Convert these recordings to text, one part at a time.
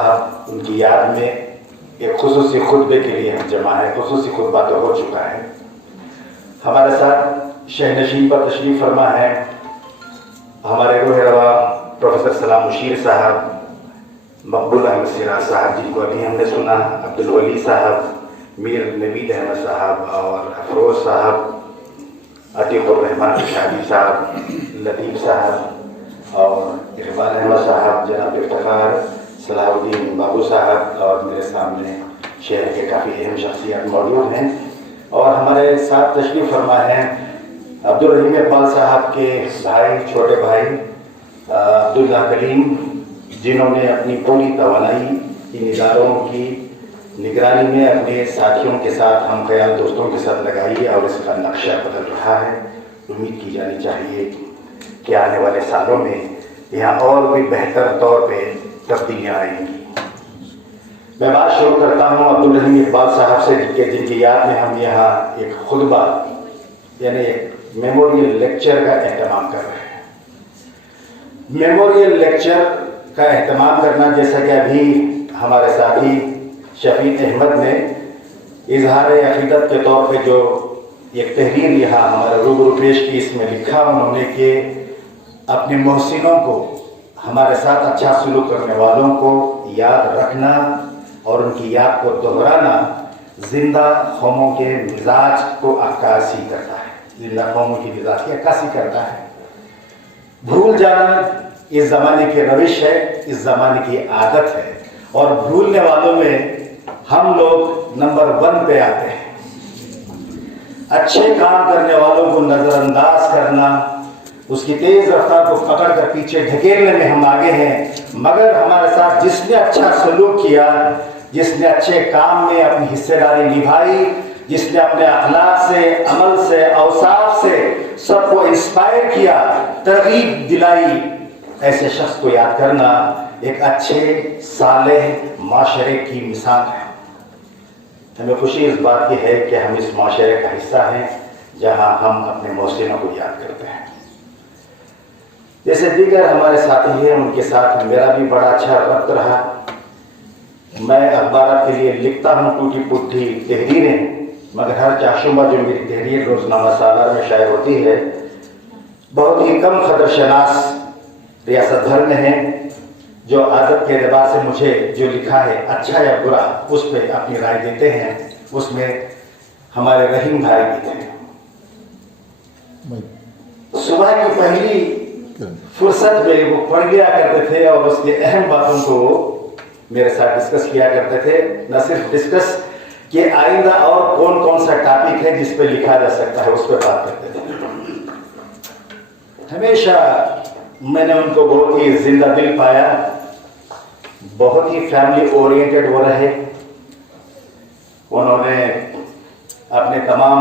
साहब उनकी याद में एक खुसूसी खुतबे के लिए हम जमा है। खुसूसी खुतबा तो हो चुका है। हमारे साथ शहनशीन पर तशरीफ़ फरमा है हमारे रूह रवा प्रोफेसर सलाम मुशीर साहब, मकबूल अहमद सिराज साहब जिनको अभी हमने सुना, अब्दुल वली साहब, मीर नवीद अहमद साहब और अफरोज़ साहब, अतीकुर रहमान शादी साहब, लतीफ़ साहब और इकबाल अहमद साहब, जनाब इफ्तिखार सलाहुद्दीन बाबू साहब और मेरे सामने शहर के काफ़ी अहम शख्सियत मौजूद हैं। और हमारे साथ तशरीफ़ फरमा हैं अब्दुल रहीम इकबाल साहब के भाई, छोटे भाई अब्दुल्ला कलीम, जिन्होंने अपनी पूरी तवानाई इन इदारों की निगरानी में अपने साथियों के साथ, हम ख्याल दोस्तों के साथ लगाई है और इसका नक्शा बदल रहा है। उम्मीद की जानी चाहिए कि आने वाले सालों में यहाँ और भी बेहतर तौर पे तब्दीलियाँ आएंगी। मैं बात शुरू करता हूँ अब्दुल रहीम इकबाल साहब से, जिनकी याद में हम यहाँ एक खुतबा यानी एक मेमोरियल लेक्चर का एहतमाम कर रहे हैं। मेमोरियल लेक्चर का एहतमाम करना, जैसा कि अभी हमारे साथी शफीक अहमद ने इजहार अकीदत के तौर पे जो एक तहरीर यहाँ हमारे रूबरू पेश की, इसमें लिखा उन्होंने कि अपने मोहसिनों को, हमारे साथ अच्छा सलूक करने वालों को याद रखना और उनकी याद को दोहराना जिंदा कौमों के मिजाज को अक्कासी करता है, जिंदा कौमों की मिजाज की अक्कासी करता है। भूल जाना इस ज़माने की रविश है, इस ज़माने की आदत है और भूलने वालों में हम लोग नंबर 1 पे आते हैं। अच्छे काम करने वालों को नज़रअंदाज करना, उसकी तेज़ रफ्तार को पकड़ कर पीछे ढकेलने में हम आगे हैं। मगर हमारे साथ जिसने अच्छा सलूक किया, जिसने अच्छे काम में अपनी हिस्सेदारी निभाई, जिसने अपने अखलाक से, अमल से, औसाफ से सबको इंस्पायर किया, तरगीब दिलाई, ऐसे शख्स को याद करना एक अच्छे सालेह माशरे की मिसाल है। हमें खुशी इस बात की है कि हम इस माशरे का हिस्सा हैं जहां हम अपने मोहसिनों को याद करते हैं। जैसे दीगर हमारे साथी हैं, उनके साथ मेरा भी बड़ा अच्छा वक्त रहा। मैं अखबार के लिए लिखता हूँ टूटी फूटी तहरीरें, मगर हर चाशुमा जो मेरी तहरीर रोजनामा सालाना में शायर होती है, बहुत ही कम खदरशनास रियासत भर में है जो आदत के एतबार से मुझे जो लिखा है, अच्छा या बुरा, उस पर अपनी राय देते हैं। उसमें हमारे रहीम भाई भी थे। सुबह की पहली फुर्सत में वो पढ़ लिया करते थे और उसके अहम बातों को मेरे साथ डिस्कस किया करते थे। न सिर्फ डिस्कस कि आइंदा और कौन कौन सा टॉपिक है जिस पे लिखा जा सकता है, उस पर बात करते थे। हमेशा मैंने उनको बहुत ही जिंदा दिल पाया, बहुत ही फैमिली ओरिएंटेड वो रहे। उन्होंने अपने तमाम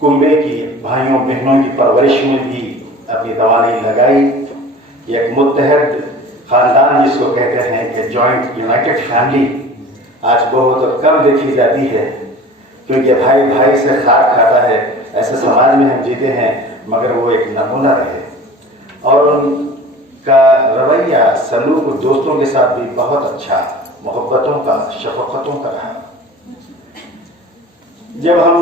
कुंबे की भाइयों बहनों की परवरिश में भी अपनी तवानी लगाई। एक मुत्तहद खानदान जिसको कहते हैं कि जॉइंट यूनाइटेड फैमिली आज बहुत कम देखी जाती है, क्योंकि भाई भाई से खाक खाता है। ऐसे समाज में हम जीते हैं, मगर वो एक नमूना रहे और उनका रवैया सलूक दोस्तों के साथ भी बहुत अच्छा, मोहब्बतों का, शफकतों का रहा। जब हम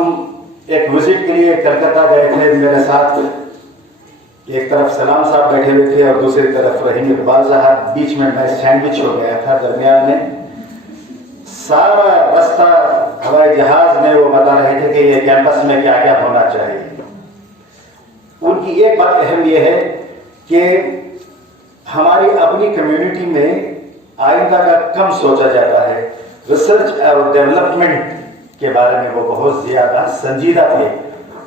एक विजिट के लिए कलकत्ता गए थे, मेरे साथ एक तरफ सलाम साहब बैठे हुए थे और दूसरी तरफ रहीम इकबाल साहब, बीच में मैं सैंडविच हो गया था। दरमियान में सारा रास्ता हवाई जहाज में वो बता रहे थे कि ये कैंपस में क्या क्या होना चाहिए। उनकी एक बात अहम ये है कि हमारी अपनी कम्युनिटी में आइंदा का कम सोचा जाता है। रिसर्च और डेवलपमेंट के बारे में वो बहुत ज़्यादा संजीदा थे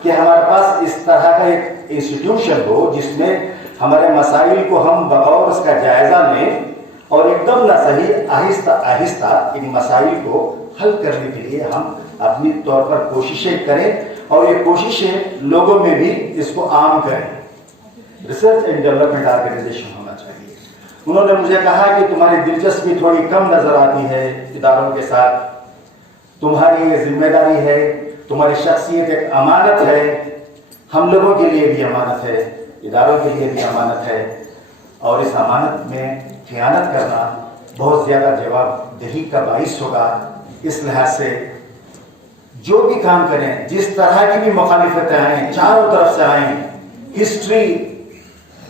कि हमारे पास इस तरह का एक इंस्टीट्यूशन हो जिसमें हमारे मसाइल को हम बगौर उसका जायज़ा लें और एकदम ना सही आहिस्ता आहिस्ता इन मसाइल को हल करने के लिए हम अपनी तौर पर कोशिशें करें और ये कोशिशें लोगों में भी इसको आम करें। रिसर्च एंड डेवलपमेंट ऑर्गेनाइजेशन होना चाहिए। उन्होंने मुझे कहा कि तुम्हारी दिलचस्पी थोड़ी कम नजर आती है इदारों के साथ, तुम्हारी ये जिम्मेदारी है, तुम्हारी शख्सियत एक अमानत है, हम लोगों के लिए भी अमानत है, इदारों के लिए भी अमानत है, और इस अमानत में खयानत करना बहुत ज़्यादा जवाबदेही का बाइस होगा। इस लिहाज से जो भी काम करें, जिस तरह की भी मुखालिफतें आएँ, चारों तरफ से आएँ, हिस्ट्री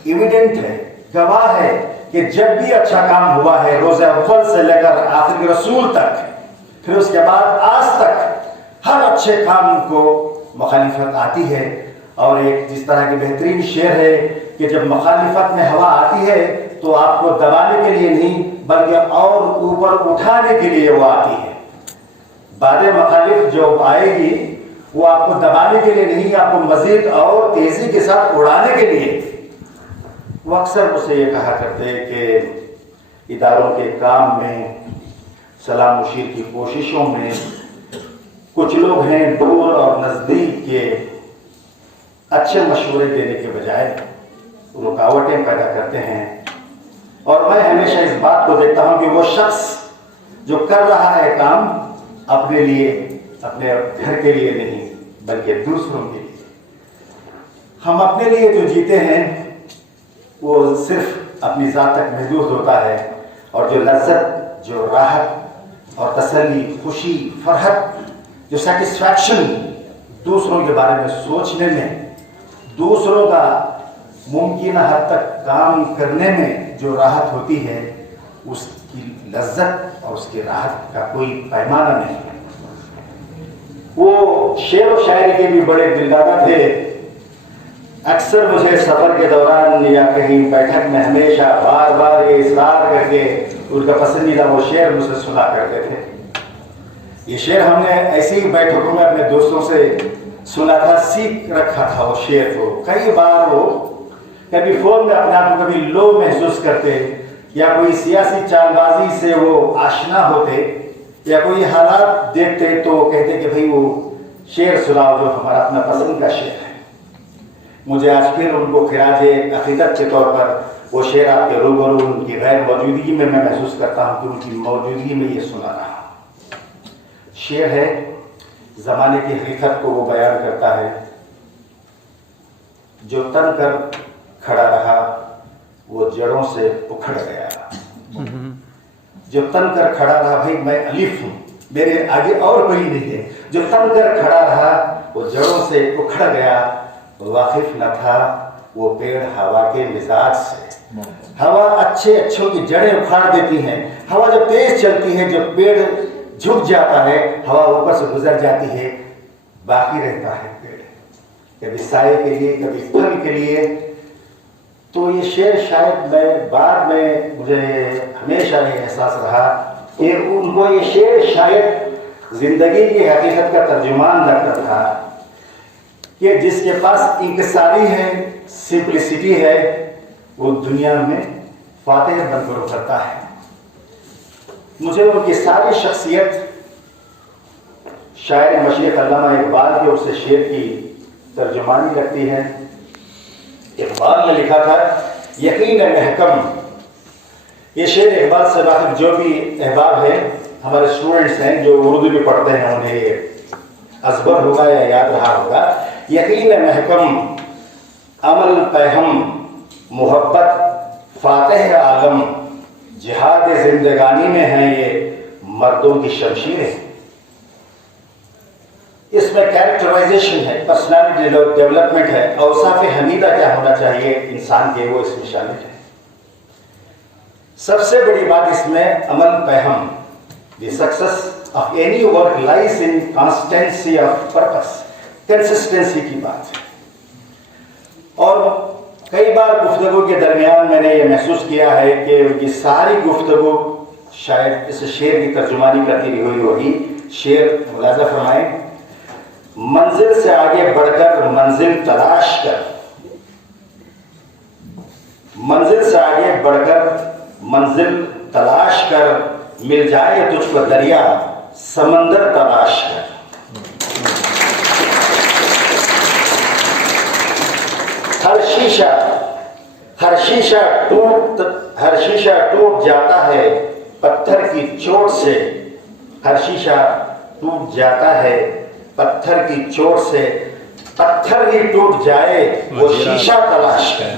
एविडेंट है, गवाह है कि जब भी अच्छा काम हुआ है रोज़े अव्वल से लेकर आखिरी रसूल तक, फिर उसके बाद आज तक हर अच्छे काम को मुखालिफत आती है। और एक जिस तरह की बेहतरीन शेर है कि जब मुखालिफत में हवा आती है तो आपको दबाने के लिए नहीं बल्कि और ऊपर उठाने के लिए वो आती है। बादे मुखालिफ जो आएगी वो आपको दबाने के लिए नहीं, आपको मजीद और तेजी के साथ उड़ाने के लिए। वो अक्सर मुझसे ये कहा करते हैं कि इदारों के काम में, सलाह मुशीर की कोशिशों में कुछ लोग हैं दूर और नज़दीक के अच्छे मशवरे देने के बजाय रुकावटें पैदा करते हैं। और मैं हमेशा इस बात को देखता हूं कि वो शख्स जो कर रहा है काम अपने लिए, अपने घर के लिए नहीं बल्कि दूसरों के लिए। हम अपने लिए जो जीते हैं वो सिर्फ अपनी ज़ात तक महदूद होता है, और जो लज्जत, जो राहत और तसल्ली, खुशी, फरहत, जो सेटिस्फैक्शन दूसरों के बारे में सोचने में, दूसरों का मुमकिन हद तक काम करने में जो राहत होती है, उसकी लज्जत और उसकी राहत का कोई पैमाना नहीं है। वो शेर व शायरी के भी बड़े दिलदादा थे। अक्सर मुझे सफ़र के दौरान या कहीं बैठक में हमेशा बार बार ये इसरार करके उनका पसंदीदा वो शेर मुझसे सुना करते थे। ये शेर हमने ऐसी ही बैठकों में अपने दोस्तों से सुना था, सीख रखा था वो शेर को। कई बार वो कभी फ़ोन में अपने आप को कभी लो महसूस करते या कोई सियासी चालबाजी से वो आशना होते या कोई हालात देखते तो कहते कि भाई वो शेर सुनाओ जो हमारा अपना पसंद का शेर है। मुझे आज फिर उनको खिराज अकीदत के तौर पर वो शेर आपके रूबरू उनकी गैर मौजूदगी में मैं महसूस करता हूँ कि उनकी मौजूदगी में ये सुना रहा। शेर है, ज़माने की हकीकत को वो बयान करता है। जो तन कर खड़ा रहा वो जड़ों से उखड़ गया। जो तन कर खड़ा रहा, भाई मैं अलिफ हूँ, मेरे आगे और कोई नहीं है। जो तन कर खड़ा रहा वो जड़ों से उखड़ गया। वाकिफ न था वो पेड़ हवा के मिजाज से। हवा अच्छों की जड़ें उखाड़ देती हैं। हवा जब तेज चलती है, जब पेड़ झुक जाता है, हवा ऊपर से गुजर जाती है, बाकी रहता है पेड़, कभी साए के लिए, कभी फल के लिए। तो ये शेर शायद मैं बाद में मुझे हमेशा ये एहसास रहा कि उनको ये शेर शायद जिंदगी की हकीकत का तर्जुमान लगता था कि जिसके पास इंकसारी है, सिंपलिसिटी है, वो दुनिया में फातेह बनकर उभरता है। मुझे उनकी सारी शख्सियत शायर मशरिक़ अल्लामा इकबाल के उससे शेर की तर्जुमानी लगती है। इकबाल ने लिखा था, यकीन महकम। ये शेर इकबाल से वाकिफ जो भी अहबाब हैं, हमारे स्टूडेंट्स हैं जो उर्दू भी पढ़ते हैं, उन्हें अज़बर होगा या याद रहा होगा। यकीन महकम, अमल पैहम, मोहब्बत फातेह आलम, जिहाद जिंदगानी में हैं ये मर्दों की शमशीरें। इसमें कैरेक्टराइजेशन है, पर्सनालिटी डेवलपमेंट है, औसाफ हमीदा क्या होना चाहिए इंसान के, वो इसमें शामिल है। सबसे बड़ी बात इसमें अमल पैहम, the success of any work lies in constancy of purpose, consistency की बात है। और कई बार गुफ्तगू के दरमियान मैंने ये महसूस किया है कि ये सारी गुफ्तगू शायद इस शेर की तर्जुमानी करती हुई होगी। शेर मुलाज़ा फरमाएं, मंजिल से आगे बढ़कर मंजिल तलाश कर, मंजिल से आगे बढ़कर मंजिल तलाश कर, मिल जाए तुझको दरिया समंदर तलाश कर। हर शीशा टूट जाता है पत्थर की चोट से। हर शीशा टूट जाता है पत्थर की चोट से, पत्थर ही टूट जाए वो शीशा तलाश कर।